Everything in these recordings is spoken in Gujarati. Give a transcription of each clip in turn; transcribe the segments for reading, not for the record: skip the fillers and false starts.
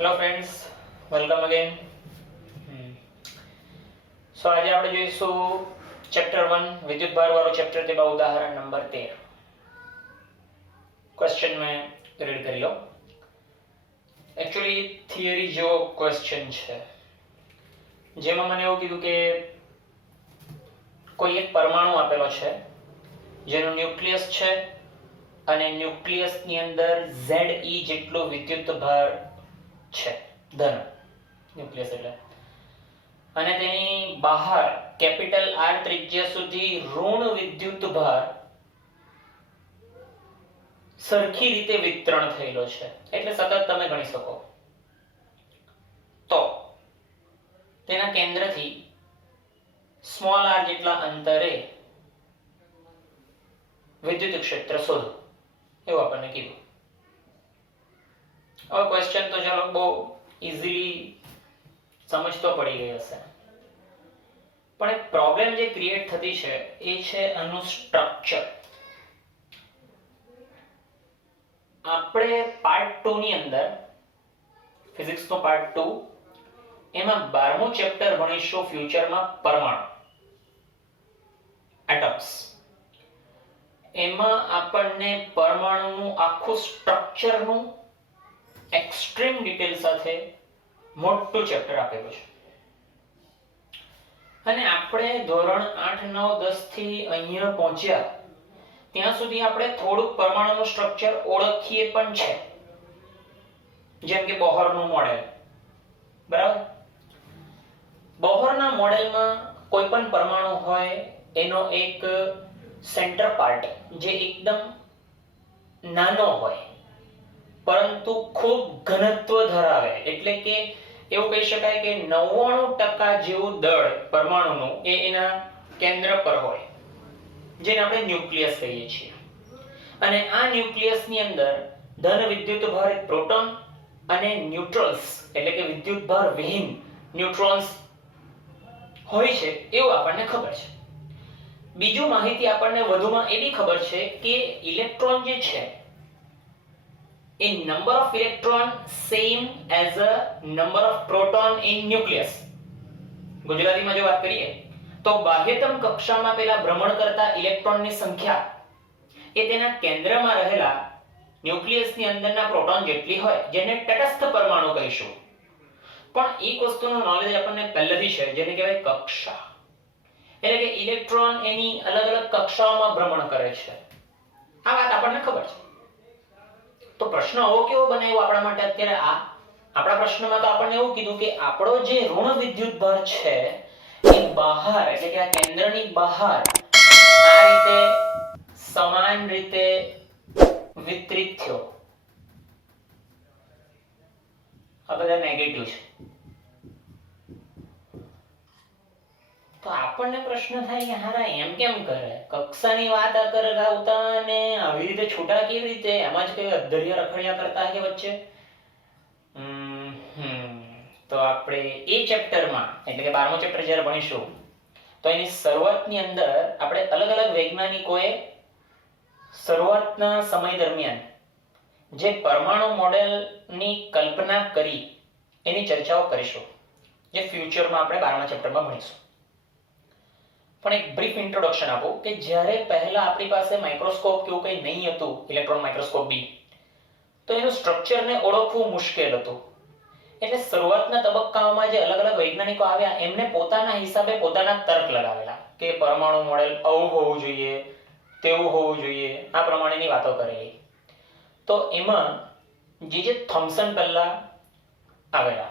Hello friends, welcome again. So આજે આપણે જોઈશું ચેપ્ટર 1 વિદ્યુત ભાર વાળો ચેપ્ટર, તેમાં ઉદાહરણ નંબર 13. ક્વેશ્ચન મેં રીડ કરી લો. એકચ્યુઅલી થિયરી જેવો ક્વેશ્ચન છે, જેમાં મને એવું કીધું કે કોઈ એક પરમાણુ આપેલો છે જેનું ન્યુક્લિયસ છે અને ન્યુક્લિયસની અંદર Ze જેટલો વિદ્યુત ભાર છે, ધન ન્યુક્લિયસ એટલે, અને તેની બહાર કેપિટલ R ત્રિજ્યા સુધી ઋણ વિદ્યુત ભાર સરખી રીતે વિતરણ થયેલો છે, એટલે સતત તમે ગણી શકો. તો તેના કેન્દ્રથી સ્મોલ r જેટલા અંતરે વિદ્યુત ક્ષેત્ર શોધો, એવું આપણને કીધું. હવે ક્વેશ્ચન તો ચાલો બહુ ઇઝીલી સમજ તો પડી ગઈ હશે, પણ એક પ્રોબ્લેમ જે ક્રિએટ થતી છે એ છે આનું સ્ટ્રક્ચર. આપણે પાર્ટ 2 ની અંદર, ફિઝિક્સનો પાર્ટ 2, એમાં 12મું ચેપ્ટર ભણીશું ફ્યુચરમાં, પરમાણુ, એટમ્સ. એમાં આપણને પરમાણુનું આખું સ્ટ્રક્ચરનું એક્સ્ટ્રીમ ડિટેલ સાથે મોટું ચેપ્ટર આપેલું છે, અને આપણે ધોરણ 8, 9, 10 થી અહીંયા પહોંચ્યા ત્યાં સુધી આપણે થોડુંક પરમાણુનું સ્ટ્રક્ચર ઓળખીએ પણ છે, જેમ કે બોહરનું મોડેલ. બરાબર? બોહરના મોડેલમાં કોઈ પણ પરમાણુ હોય એનો એક સેન્ટર પાર્ટ જે એકદમ નાનો હોય પરંતુ ખૂબ ઘનત્વ ધરાવે, એટલે કે એવું કહી શકાય કે 99% જેવું દળ પરમાણુનું એ એના કેન્દ્ર પર હોય, જેને આપણે ન્યુક્લિયસ કહીએ છીએ. અને આ ન્યુક્લિયસની અંદર ધન વિદ્યુત ભારિત પ્રોટોન અને ન્યુટ્રન્સ, એટલે કે વિદ્યુત ભાર વિહીન ન્યુટ્રોન્સ હોય છે, એવું આપણને ખબર છે. બીજું માહિતી આપણને વધુમાં એવી ખબર છે કે ઇલેક્ટ્રોન જે છે એ number of electron same as a number of proton in nucleus. ગુજરાતીમાં જો વાત કરીએ તો બાહ્યતમ કક્ષામાં પેલા ભ્રમણ કરતા ઇલેક્ટ્રોનની સંખ્યા એ તેના કેન્દ્રમાં રહેલા ન્યુક્લિયસની અંદરના પ્રોટોન જેટલી હોય, જેને તટસ્થ પરમાણુ કહીશું. પણ એક વસ્તુનું નોલેજ આપણને પહેલેથી છે, જેને કહેવાય કક્ષા, એટલે કે ઇલેક્ટ્રોન એની અલગ અલગ કક્ષાઓમાં ભ્રમણ કરે છે. આ વાત આપણને ખબર છે. તો પ્રશ્ન આવો કેવો બનાવ્યો આપણા માટે અત્યારે? આપણા પ્રશ્નમાં તો આપણને એવું કીધું કે આપણો જે ઋણ વિદ્યુત ભાર છે એ બહાર, એટલે કે આ કેન્દ્રની બહાર આ રીતે સમાન રીતે વિતરિત થયો. આ બધા નેગેટિવ છે. તો આપણને પ્રશ્ન થાય કે હારા એમ કેમ કરે? કક્ષાની વાત કરતા અને આવી રીતે છૂટા કેવી રીતે? એમાં જ કઈ અધર્યા રખડ્યા કરતા કે વચ્ચે? તો આપણે એ ચેપ્ટરમાં, એટલે કે 12મું ચેપ્ટર જ્યારે ભણીશું તો એની શરૂઆતની અંદર આપણે અલગ અલગ વૈજ્ઞાનિકોએ શરૂઆતના સમય દરમિયાન જે પરમાણુ મોડેલની કલ્પના કરી એની ચર્ચાઓ કરીશું, જે ફ્યુચરમાં આપણે 12મા ચેપ્ટરમાં ભણીશું. પણ એક બ્રીફ ઇન્ટ્રોડક્શન આપું કે જ્યારે પહેલા આપણી પાસે માઇક્રોસ્કોપ કે એવું કંઈ નહીં હતું, ઇલેક્ટ્રોન માઇક્રોસ્કોપ બી, તો એનું સ્ટ્રક્ચરને ઓળખવું મુશ્કેલ હતું. એટલે શરૂઆતના તબક્કાઓમાં જે અલગ અલગ વૈજ્ઞાનિકો આવ્યા એમને પોતાના હિસાબે પોતાના તર્ક લગાવેલા કે પરમાણુ મોડેલ આવું હોવું જોઈએ, તેવું હોવું જોઈએ, આ પ્રમાણેની વાતો કરેલી. તો એમાં જે થોમ્સન પહેલા આવેલા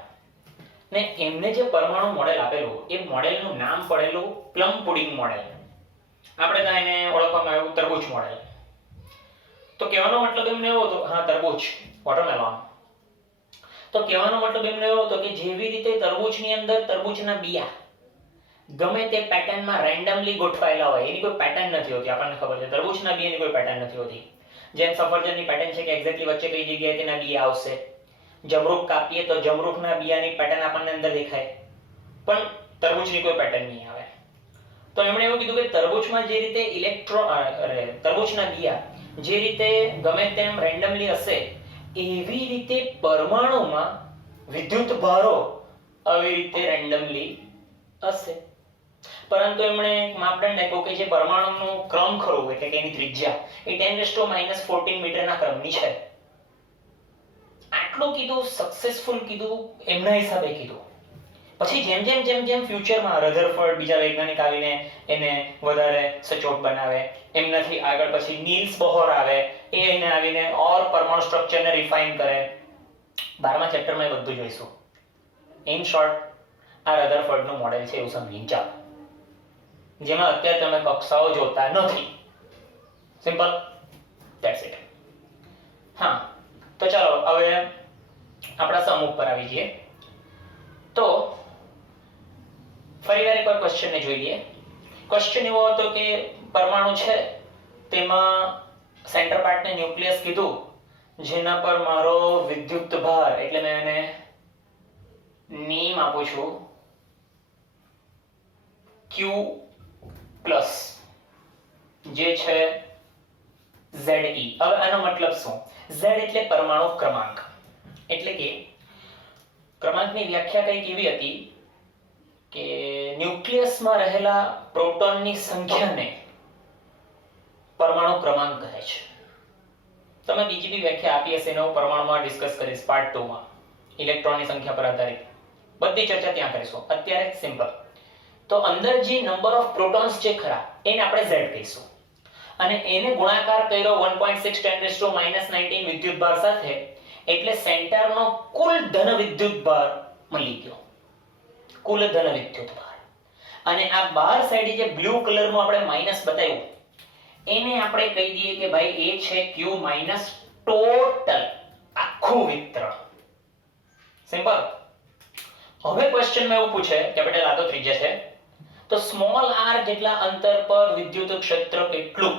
ને એમને જે પરમાણુ મોડેલ આપેલું એ મોડેલનું નામ પડેલું પ્લમ પુડિંગ મોડેલ. આપણે ત્યાં એને ઓળખવામાં આવ્યું તરબૂચ મોડેલ. તો કહેવાનો મતલબ એમને એવો હતો, હા તરબૂચ, વોટરમેલોન. તો કહેવાનો મતલબ એમને એવો હતો કે જેવી રીતે તરબૂચની અંદર તરબૂચના બિયા ગમે તે પેટર્નમાં રેન્ડમલી ગોઠવાયેલા હોય, એની કોઈ પેટર્ન નથી હોતી. આપણને ખબર છે તરબૂચના બિયાની કોઈ પેટર્ન નથી હોતી. જેમ સફરજનની પેટર્ન છે કે એક્ઝેક્ટલી વચ્ચે કઈ જગ્યાએ તેના બિયા આવશે. જમરૂખ કાપીએ તો જમરૂખના બિયાની પેટર્ન આપણને અંદર દેખાય, પણ તરબૂચની કોઈ પેટર્ન નહીં આવે. તો એમણે એવું કીધું કે તરબૂચમાં જે રીતે તરબૂચના બિયા જે રીતે ગમે તેમ રેન્ડમલી હશે, એવી રીતે પરમાણુમાં વિદ્યુત ભારો આવી રીતે રેન્ડમલી હશે. પરંતુ એમણે માપદંડ આપ્યો કે જે પરમાણુનો ક્રમ ખરો એટલે કે એની ત્રિજ્યા એ 10⁻14 મીટરના ક્રમની છે. આટલું કીધું, સક્સેસફુલ કીધું, એમના હિસાબે કીધું. પછી જેમ જેમ જેમ જેમ ફ્યુચરમાં રધરફોર્ડ બીજા વૈજ્ઞાનિક આવીને એને વધારે સચોટ બનાવે, એમનાથી આગળ પછી નીલ્સ બોહર આવે, એ એને આવીને ઓર પરમાણુ સ્ટ્રક્ચરને રિફાઇન કરે. 12મા ચેપ્ટરમાં એ બધું જોઈશું. ઇન શોર્ટ, આ રધરફોર્ડનું મોડેલ છે એવું સમજીને ચાલો, જેમાં અત્યારે તમે કક્ષાઓ જોતા નથી. Simple, that's it. હા, તો ચાલો હવે આપણા સમ ઉપર આવી જઈએ. તો ફરીવાર એકવાર ક્વેશ્ચનને જોઈ લઈએ. ક્વેશ્ચન એવો હતો કે પરમાણુ છે તેમાં સેન્ટર પાર્ટને ન્યુક્લિયસ કીધું, જેના પર મારો વિદ્યુત ભાર એટલે મેં એને નેમ આપું છું Q+, જે છે Ze. હવે આનો મતલબ શું? Z એટલે પરમાણુ ક્રમાંક. એટલે કે ક્રમાંકની વ્યાખ્યા કંઈક એવી હતી કે ન્યુક્લિયસમાં રહેલા પ્રોટોનની સંખ્યાને પરમાણુ ક્રમાંક કહે છે. તમે બીજી બી વ્યાખ્યા આપી હશે, એનો પરમાણુમાં ડિસ્કસ કરીશ પાર્ટ 2 માં. ઇલેક્ટ્રોનની સંખ્યા પર આધારિત બધી ચર્ચા ત્યાં કરીશું. અત્યારે સિમ્પલ. તો અંદર જે નંબર ઓફ પ્રોટોન્સ છે ખરા એને આપણે Z કહીશું, અને એને ગુણાકાર કર્યો 1.6 10⁻−19 વિદ્યુતભાર સાથે, એટલે સેન્ટરનો કુલ ધન વિદ્યુતભાર મળી ગયો. કુલ ધન વિદ્યુતભાર. અને આ બાર સાઈડે જે બ્લુ કલરનું આપણે માઈનસ બતાવ્યું, એને આપણે કહી દઈએ કે ભાઈ એ છે Q માઈનસ ટોટલ આખું વિતરણ. સિમ્પલ. હવે ક્વેશ્ચનમાં એવું પૂછે, કેપિટલ આ તો ત્રિજ્યા છે, તો સ્મોલ r જેટલા અંતર પર વિદ્યુત ક્ષેત્ર કેટલું?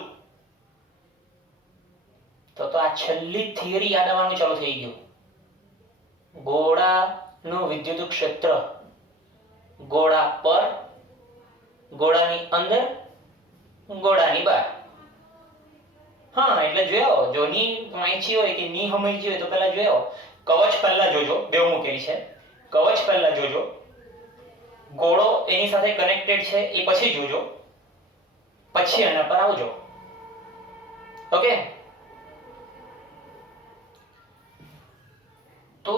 તો આ છેલ્લી થિયરી યાદ આવવાનું ચાલુ થઈ ગયું. ગોળાનું વિદ્યુત ક્ષેત્ર ગોળા પર, ગોળાની અંદર, ગોળાની બહાર. હા, એટલે જોયો, જો ની વાંચી હોય કે ની સમજી હોય તો પહેલા જોયો. કવચ પહેલા જોજો, બેવ મૂકેલી છે. કવચ પહેલા જોજો, ગોળો એની સાથે કનેક્ટેડ છે એ પછી જોજો, પછી આના પર આવજો. ઓકે? તો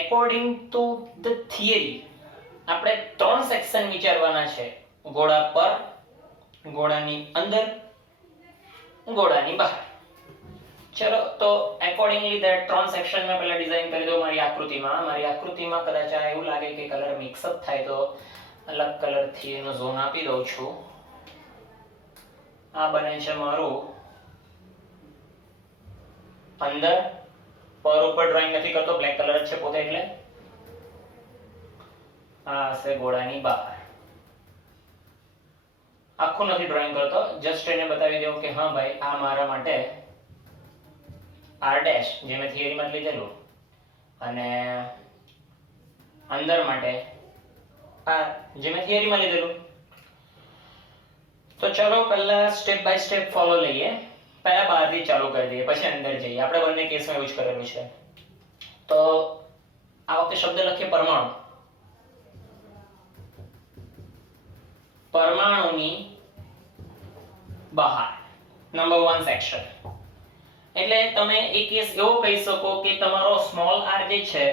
એકોર્ડિંગ ટુ ધ થિયરી આપણે 3 સેક્શન વિચારવાના છે: ગોળા પર, ગોળાની અંદર, ગોળાની બહાર. ચલો, તો એકોર્ડિંગલી ધેટ 3 સેક્શન મેં પહેલા ડિઝાઇન કરી દઉં મારી આકૃતિમાં. મારી આકૃતિમાં કદાચ આ એવું લાગે કે કલર મિક્સ અપ થાય તો અલગ કલરથી એનો ઝોન આપી દઉં છું. આ બને છે મારું અંદર, પર ઉપર ડ્રોઈંગ નથી કરતો, બ્લેક કલર જ છે પોતે, એટલે આ હશે ગોળાની બહાર. આખું નથી ડ્રોઈંગ કરતો, જસ્ટ એને બતાવી દઉં કે હા ભાઈ આ મારા માટે r' જે મેં થિયરીમાં લીધેલું, અને અંદર માટે આ જે મેં થિયરીમાં લીધેલું. તો ચલો પહેલા સ્ટેપ બાય સ્ટેપ ફોલો લઈએ. પહેલા બહારથી ચાલુ કરી દઈએ, પછી અંદર જઈએ. આપણે બંને કેસમાં એવું જ કરેલું છે. તો આ વખતે શબ્દ લખીએ પરમાણુ. પરમાણુની બહાર નંબર 1 સેક્શન. એટલે તમે એક કેસ એવો કહી શકો કે તમારો સ્મોલ r જે છે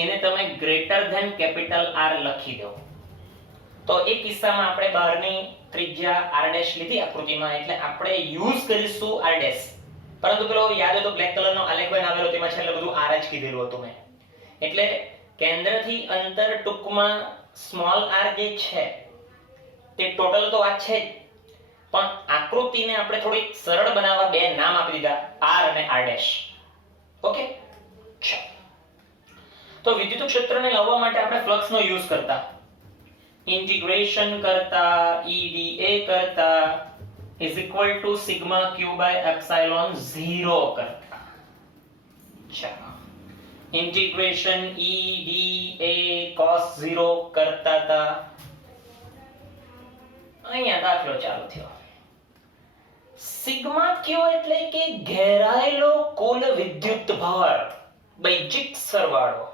એને તમે ગ્રેટર ધેન કેપિટલ R લખી દો. તો એ કિસ્સામાં આપણે બહારની ત્રિજ્યા r' લીધી આકૃતિમાં, એટલે આપણે યુઝ કરીશું r'. પરંતુ પેલો યાદ હોય તો બ્લેક કલરનો આલેખ બનાવેલો, તેમાં છેલ્લે બધું r જ કીધેલું હતું મેં. એટલે કેન્દ્રથી અંતર ટૂંકમાં સ્મોલ r જે છે તે ટોટલ તો વાત છે જ, પણ આકૃતિને આપણે થોડી સરળ બનાવવા બે નામ આપી દીધા, r અને r'. ઓકે? તો વિદ્યુત ક્ષેત્રને લાવવા માટે આપણે ફ્લક્સનો યુઝ કરતા, ઇન્ટિગ્રેશન કરતા, EdA કરતા is equal to sigma q by epsilon 0 કરતા. ચાલો, ઇન્ટિગ્રેશન EdA cos 0 કરતા હતા. અહીંયા દાખલો ચાલુ થયો. સિગ્મા q એટલે કે ઘેરાયેલો કુલ વિદ્યુત ભાર, બૈજિક સરવાળો.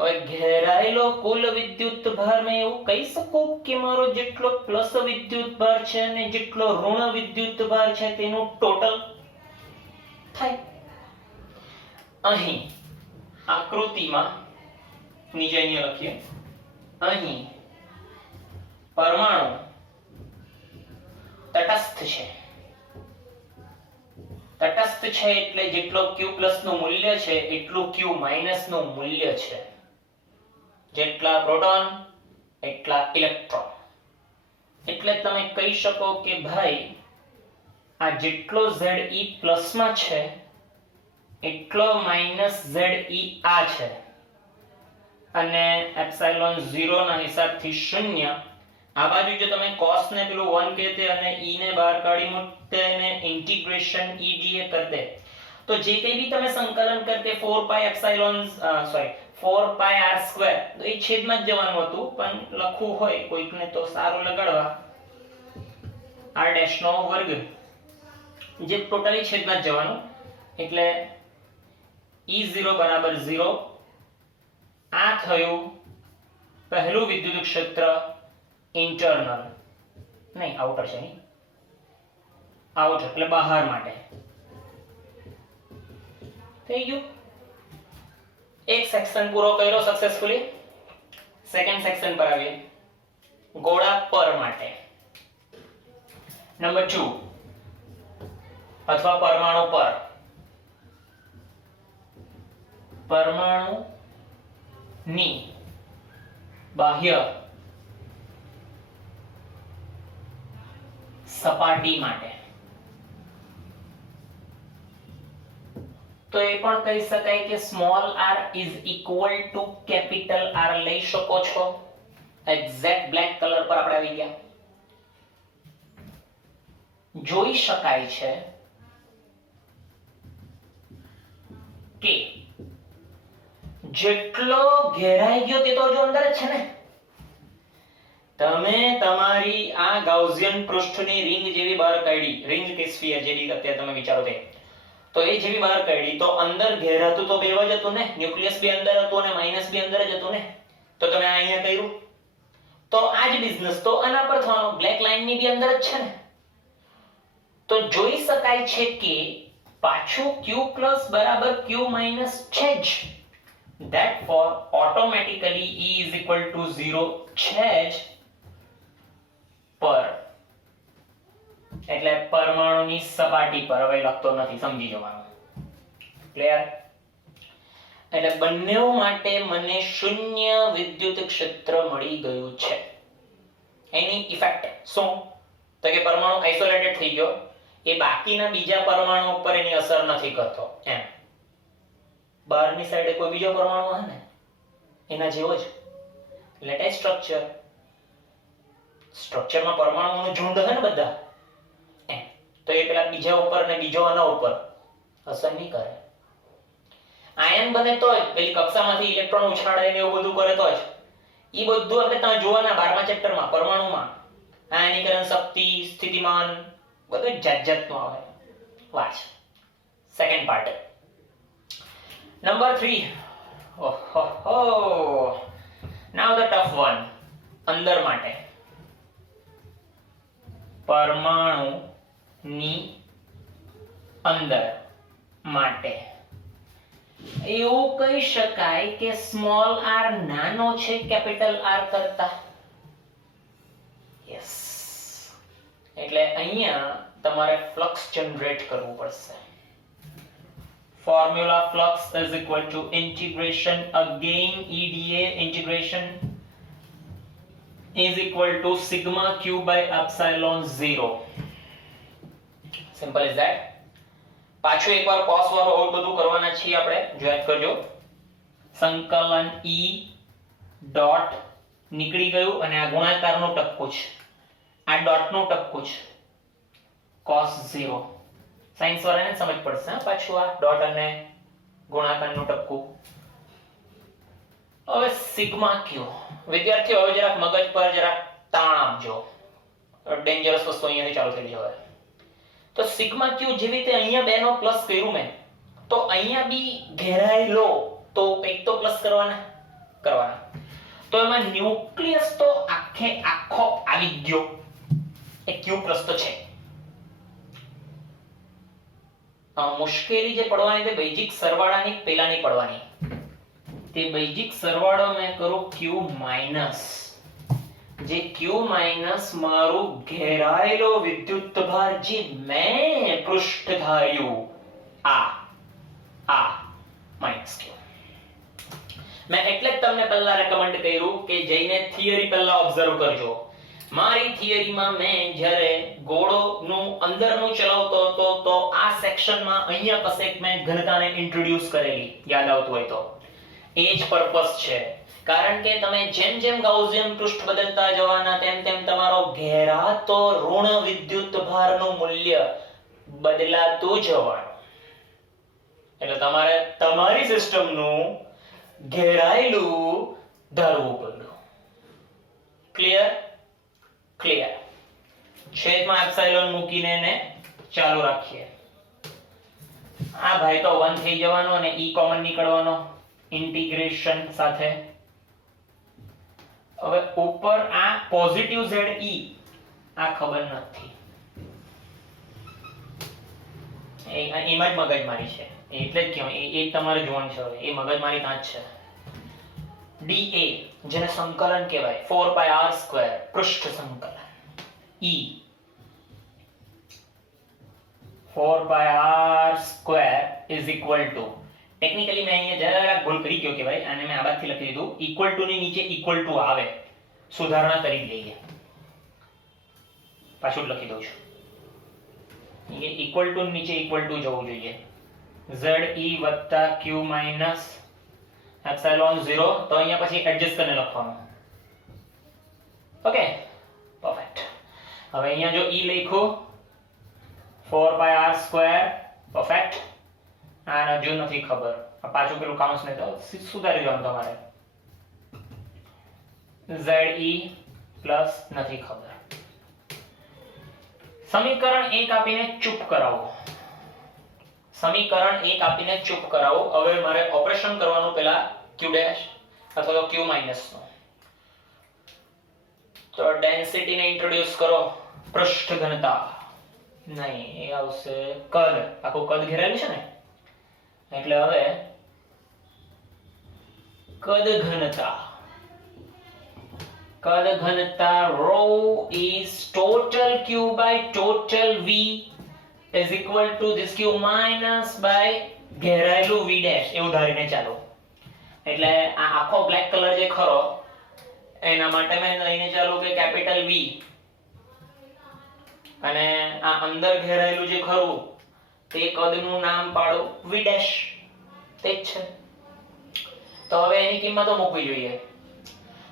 હવે ઘેરાયેલો કુલ વિદ્યુત ભાર મેં એવું કહી શકું કે મારો જેટલો પ્લસ વિદ્યુત ભાર છે અને જેટલો ઋણ વિદ્યુત ભાર છે તેનું ટોટલ થાય. અહીં આકૃતિમાં નીચે અહીંયા લખીએ, અહીં પરમાણુ તટસ્થ છે. તટસ્થ છે એટલે જેટલો Q+ નું મૂલ્ય છે એટલું Q- નું મૂલ્ય છે. જેટલા પ્રોટોન એટલા ઇલેક્ટ્રોન. એટલે તમે કહી શકો કે ભાઈ આ જેટલો Ze પ્લસમાં છે એટલો -Ze આ છે, અને એપ્સિલોન 0 ના હિસાબથી 0. આ બાજુ જો તમે cos ને પેલું 1 કહેતે અને e ને બહાર કાઢી મૂકતે અને ઇન્ટિગ્રેશન EDA કરતે, તો જે કંઈ બી તમે સંકલન કરતે 4 pi r2, તો એ છેદમાં જ જવાનું હતું, પણ લખવું હોય કોઈકને તો સારું લગાડવા r ડેશ નો વર્ગ, જે ટોટલી છેદમાં જ જવાનું. એટલે E0 બરાબર 0. આ થયું પહેલું વિદ્યુત ક્ષેત્ર ઇન્ટરનલ, નહીં આઉટર છે, નહીં આઉટર એટલે બહાર માટે થઈ ગયું. એક સેક્શન પૂરો કર્યો સક્સેસફુલી. સેકન્ડ સેક્શન પર આવીએ, ગોળા પર માટે. નંબર 2 અથવા પરમાણુ પર. પરમાણુ ની બાહ્ય સપાટી માટે. તો એ પણ કહી શકાય કે small r is equal to capital R લઈ શકો છો. એક્ઝેક્ટ બ્લેક કલર પર આપણે આવી ગયા. જોઈ શકાય છે કે જેટલો ઘેરાઈ ગયો તે તો હજુ અંદર જ છે ને. તમે તમારી આ ગાઉસિયન પૃષ્ઠની રિંગ જેવી બહાર કાઢી, રિંગ કે સ્ફિયર જેવી અત્યારે તમે વિચારો તે, તો એ જેવી બહાર કાઢી તો અંદર ઘેરાતું તો બે જ હતું ને, ન્યુક્લિયસ બી અંદર હતું અને માઇનસ બી અંદર જ હતું ને. તો તમે અહીંયા કર્યું તો આ જ બિઝનેસ તો આના પર થવાનો, બ્લેક લાઈન ની બી અંદર જ છે ને. તો જોઈ શકાય છે કે પાછું Q+ બરાબર Q- છે જ. Therefore automatically E is equal to 0 છે જ પર, એટલે પરમાણુની સપાટી પર. હવે લખતો નથી, સમજી જવાનું. ક્લિયર? એટલે બંને માટે મને શૂન્ય વિદ્યુત ક્ષેત્ર મળી ગયું છે. એની ઇફેક્ટ શું? તો કે પરમાણુ આઇસોલેટેડ થઈ ગયો, એ બાકીના બીજા પરમાણુ ઉપર એની અસર નથી કરતો. એમ બહારની સાઈડે કોઈ બીજો પરમાણુ હે ને એના જેવો જ લેટેસ્ટ સ્ટ્રક્ચરમાં પરમાણુઓનું ઝુંડ હે ને બધા, એમ તો એ પેલા બીજા ઉપર અને બીજો આના ઉપર અસર નહીં કરે. આયન બને તો જ, પેલી કક્ષામાંથી ઇલેક્ટ્રોન ઉછાળે ને એવું બધું કરે તો જ. એ બધું આપણે ત્યાં જોવાના 12મા ચેપ્ટરમાં પરમાણુમાં આયનીકરણ શક્તિ, સ્થિતિમાન, બધું જાત જાતનું આવે. વાંચ second part. Number 3. Now the tough one. અંદર માટે. પરમાણુની અંદર માટે એવું કહી શકાય કે સ્મોલ r નાનો છે કેપિટલ R કરતા. યસ, એટલે અહીંયા તમારે ફ્લક્સ જનરેટ કરવું પડશે. formula flux is equal to integration, again EDA integration is equal to sigma q by epsilon 0. simple is that. પાછું એકવાર cos વાળું આવું બધું કરવાના છીએ આપણે, જો યાદ કરજો. સંકલન E ડોટ નીકળી ગયું અને આ ગુણાકારનું ટપકું છે, આ ડોટનું ટપકું છે, cos 0. સાયન્સ વાળાને સમજ પડશે પાછું આ ડોટ અને ગુણાકારનું ટપકું. હવે સિગ્મા ક્યુ. વિદ્યાર્થીઓ હવે જરાક મગજ પર જરાક તાણ આપજો, ડેન્જરસ વસ્તુ અહીંયાથી ચાલુ થઈ જશે. તો સિગ્મા ક્યુ જેવી રીતે અહીંયા બે નો પ્લસ કર્યું મેં, તો અહીંયા બી ઘેરાઈ લો તો કંઈક તો પ્લસ કરવાના. કરવાના. તો એમાં ન્યુક્લિયસ તો આખો આવી ગયો. એ ક્યુ પ્લસ તો છે. મુશ્કેલી જે પડવાની તે બેઝિક સરવાળાની પેલાની પડવાની. તે બેઝિક સરવાળો મેં કરું q માઈનસ, જે q માઈનસ મારું ઘેરાયેલો વિદ્યુતભાર જે મેં પૃષ્ઠ ધાર્યું આ માઈનસ q. મેં એટલે જ તમને પહેલા રેકમેન્ડ કર્યું કે જઈને થિયરી પહેલા ઓબ્ઝર્વ કરજો. મારી થિયરીમાં મેં જ્યારે ગોળોનું અંદરનું ચલાવતો હતો તો આ સેક્શનમાં અહીંયા કસેક મેં ઘનતાને ઇન્ટ્રોડ્યુસ કરેલી, યાદ આવતું હોય તો. એ જ પર્પસ છે. કારણ કે તમે જેમ જેમ ગાઉસિયન પૃષ્ઠ બદલતા જવાના તેમ તેમ તમારો ઘેરાતો ઋણ વિદ્યુતભારનું મૂલ્ય બદલાતું જવાનું. એટલે તમારે તમારી સિસ્ટમનું ઘેરાયેલું ધારવું પડ્યું. ક્લિયર? ક્લિયર. છેદમાં એપ્સિલોન મૂકીને ને ચાલુ રાખીએ. આ ભાઈ તો 1 થઈ જવાનો અને e કોમન નીકળવાનો ઇન્ટિગ્રેશન સાથે. હવે ઉપર આ પોઝિટિવ z e આ ખબર નથી, એમાં જ મગજમારી છે. એટલે જ કહ્યું એ તમારે જોવાનું છે. એ મગજમારી કાં જ છે. dA જેને સંકલન કહેવાય 4πr² પૃષ્ઠ સંકલન e 4πr² is equal to, technically મેં અહીંયા જરા ભૂલ કરી ગયો કે ભાઈ આને મેં આ બાજુથી લખી દીધું ઇક્વલ ટુ ની નીચે ઇક્વલ ટુ આવે, સુધારણા કરી લઈએ. પાછું લખી દઉં છું. એ ઇક્વલ ટુ નીચે ઇક્વલ ટુ જવું જોઈએ. ze + q - એપ્સિલોન 0, તો અહીંયા પછી એડજસ્ટ કરીને લખવાનું. Okay, perfect. હવે અહીંયા જો e લખ્યું 4πr², પરફેક્ટ. આ હજુ નથી ખબર, આ પાછું પેલું કાઉન્સ ને તો સુધારી દેવાનું તમારે. ze પ્લસ નથી ખબર. સમીકરણ 1 આપીને ચૂપ કરાવો. સમીકરણ 1 આપીને ચૂપ કરાવો. હવે મારે ઓપરેશન કરવાનું પેલા q' અથવા તો q માઈનસ નો. તો ડેન્સિટી ને ઇન્ટ્રોડ્યુસ કરો. પૃષ્ઠ ઘનતા નહીં, એ આવશે કદ. આખું કદ ઘેરાયેલું છે ને, એટલે હવે કદ ઘનતા rho is total q by total v is equal to this q minus by ઘેરાયેલું v dash એવું ધારીને ચાલો. એટલે આ આખો બ્લેક કલર જે ખરો એના માટે મેં લઈને ચાલો કે કેપિટલ V, અને આ અંદર ઘેરાયેલું જે ખરું તે કદનું નામ પાડો v dash. તે જ છે. તો હવે એની કિંમતો મૂકવી જોઈએ.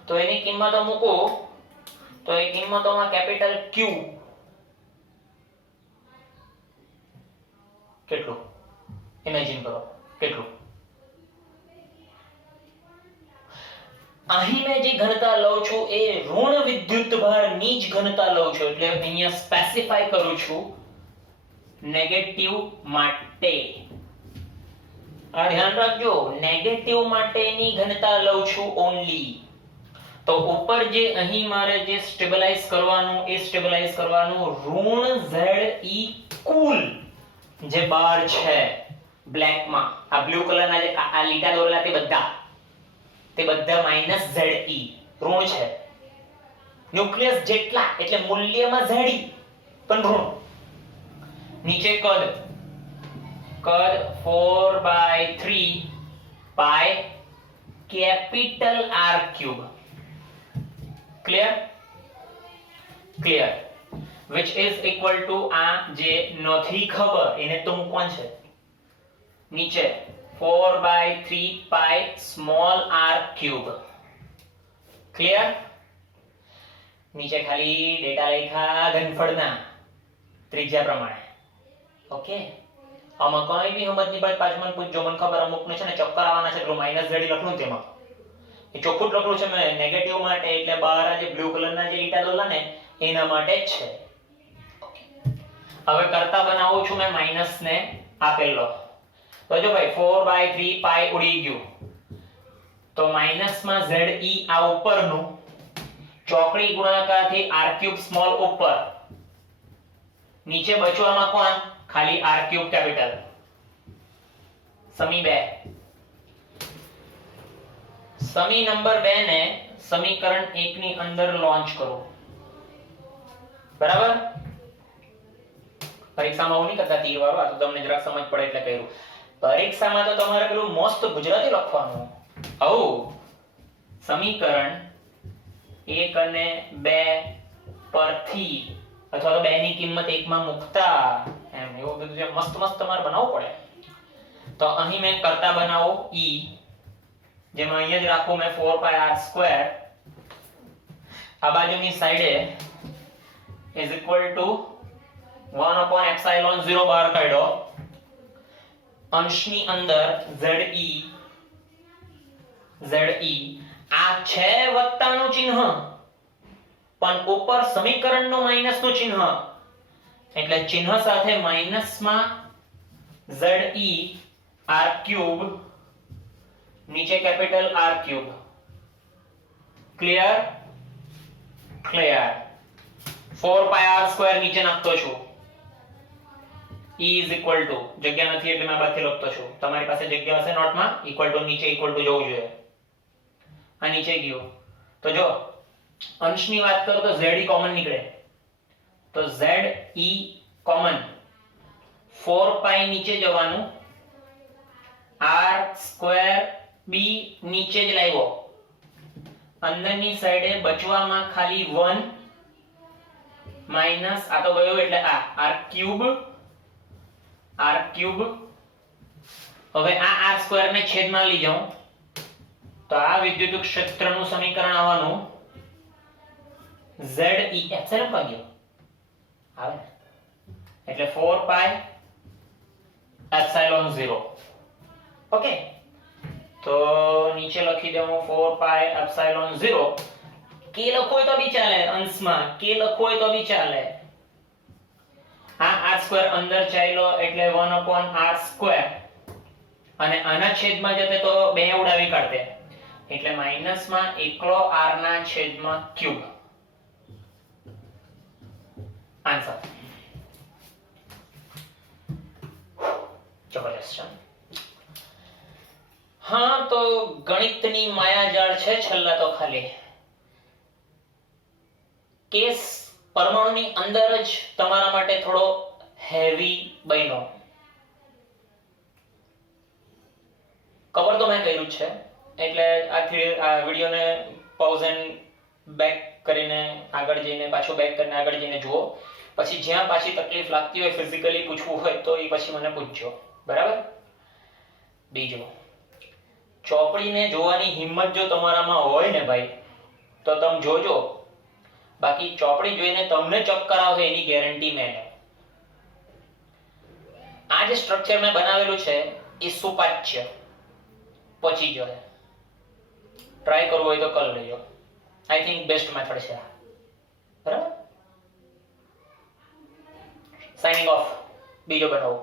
તો એની કિંમતો મૂકો તો એ કિંમતોમાં કેપિટલ Q કેટલું ઇમેજિન કરો, કેટલું. અહીં મેં જે ઘનતા લઉં છું એ ઋણ વિદ્યુતભારની જ ઘનતા લઉં છું, એટલે અહીંયા સ્પેસિફાય કરું છું નેગેટિવ માટે. આ ધ્યાન રાખજો, નેગેટિવ માટેની ઘનતા લઉં છું ઓન્લી. તો ઉપર જે અહીં મારે જે સ્ટેબલાઇઝ કરવાનું એ સ્ટેબલાઇઝ કરવાનું ઋણ ze કુલ જે બાર છે બ્લેકમાં, આ બ્લુ કલરના જે આ લીટા દોરેલા તે બધા માઈનસ ze ઋણ છે. ન્યુક્લિયસ જેટલા એટલે મૂલ્યમાં ze પણ ઋણ. નીચે કદ 4/3 pi capital R³. Clear? Clear. which is equal to આ જે નથી ખબર એને તો મૂકવાનું છે નીચે 4/3 પાઈ સ્મોલ r³. ક્લિયર? નીચે ખાલી ડેટા લખ્યા ઘનફળના ત્રિજ્યા પ્રમાણે. ઓકે, આમાં કોઈ બી સમજ નહીં પડે પાછું મને પૂછજો. મને ખબર અમુકને છે ને ચક્કર આવવાના છે, પેલું માઈનસ z લખલું તેમાં એ ચોખ્ખું લખલું છે મેં નેગેટિવ માટે, એટલે બહાર આ જે બ્લુ કલરના જે લીટા દોરલા ને એના માટે જ છે. હવે કરતા બનાવું છું મેં માઈનસ ને આપેલો. તો જો ભાઈ 4/3 પાઈ ઉડી ગયું, તો માઇનસમાં ZE આ ઉપરનું, ચોકડી ગુણાકારથી r³ સ્મોલ ઉપર, નીચે બચવામાં કોણ? ખાલી r³ કેપિટલ. સમી 2. સમી નંબર 2 ને સમીકરણ 1 ની અંદર લોન્ચ કરો. બરાબર? પરીક્ષામાં આવું નહીં કરતા તીર વાળું, આ તો તમને જરાક સમજ પડે એટલે કહ્યું. પરીક્ષામાં તો તમારે પેલું મસ્ત ગુજરાતી લખવાનું. આવું સમીકરણ 1 અને 2 પરથી અથવા તો 2 ની કિંમત 1 માં મૂકતા એમ એવું બધું જે મસ્ત તમારે બનાવવું પડે. તો અહીં મેં કરતા બનાવો e, જેમાં અહીંયા જ રાખું મેં 4πr², આ બાજુની સાઈડે is equal to 1/ε0 બહાર કાઢ્યો, અંશની અંદર ZE આ છે વત્તાનું ચિહ્ન પણ ઉપર સમીકરણનો માઈનસનું ચિહ્ન, એટલે ચિહ્ન સાથે માઈનસમાં ZE r³ નીચે કેપિટલ r³. ક્લિયર? 4πr² નીચે નાખતો છું. E is equal to, જગ્યા નથી એટલે મેં બાદથી લખતો છું. તમારી પાસે જગ્યા હશે નોટમાં, ઇક્વલ ટુ નીચે ઇક્વલ ટુ જવું જોઈએ. આ નીચે ગયો તો જો અંશની વાત કરું તો ZE કોમન નીકળે, તો ZE કોમન 4π નીચે જવાનું, r²b નીચે જ લાવ્યો, અંદરની સાઈડે બચવામાં ખાલી 1 માઈનસ આ તો ગયો એટલે આ r³. હવે આ r² ને છેદમાં લઈ જાઉં તો આ વિદ્યુત ક્ષેત્રનું સમીકરણ આવવાનું ZE એપ્સિલોન પર ગયો આવે એટલે 4πε0. ઓકે, તો નીચે લખી દઉં 4πε0. k લખો હોય તો બી ચાલે, અંશમાં k લખો હોય તો બી ચાલે. આ r² અંદર ચાલ્યો એટલે 1/r², અને આના છેદમાં જતે તો 2 ઉડાવી કાઢતે એટલે માઈનસમાં એકલો r ના છેદમાં ક્યુબ. આન્સર જબરજસ્ત છે. હા, તો ગણિતની માયાજાળ છે છેલ્લા તો ખાલી કેસ પરમાણુની અંદર જ તમારા માટે થોડો હેવી બન્યો. કવર તો મેં કર્યું છે એટલે આ વિડિયોને પોઝ એન્ડ બેક કરીને આગળ જઈને પાછો બેક કરીને આગળ જઈને જુઓ. પછી જ્યાં પાછી તકલીફ લાગતી હોય ફિઝિકલી પૂછવું હોય તો એ પછી મને પૂછજો. બરાબર? બીજું, ચોપડીને જોવાની હિંમત જો તમારામાં હોય ને ભાઈ તો તમે જોજો, બાકી ચોપડી જોઈને તમને ચક્કર આવે એની ગેરંટી મેં. આ જે સ્ટ્રક્ચર મેં બનાવેલું છે એ સુપાચ્ય પચી જાય. ટ્રાય કરવું હોય તો કરી લેજો. આઈ થિંક બેસ્ટ મેથડ છે. બરાબર? Signing of. બીજો બનાવો.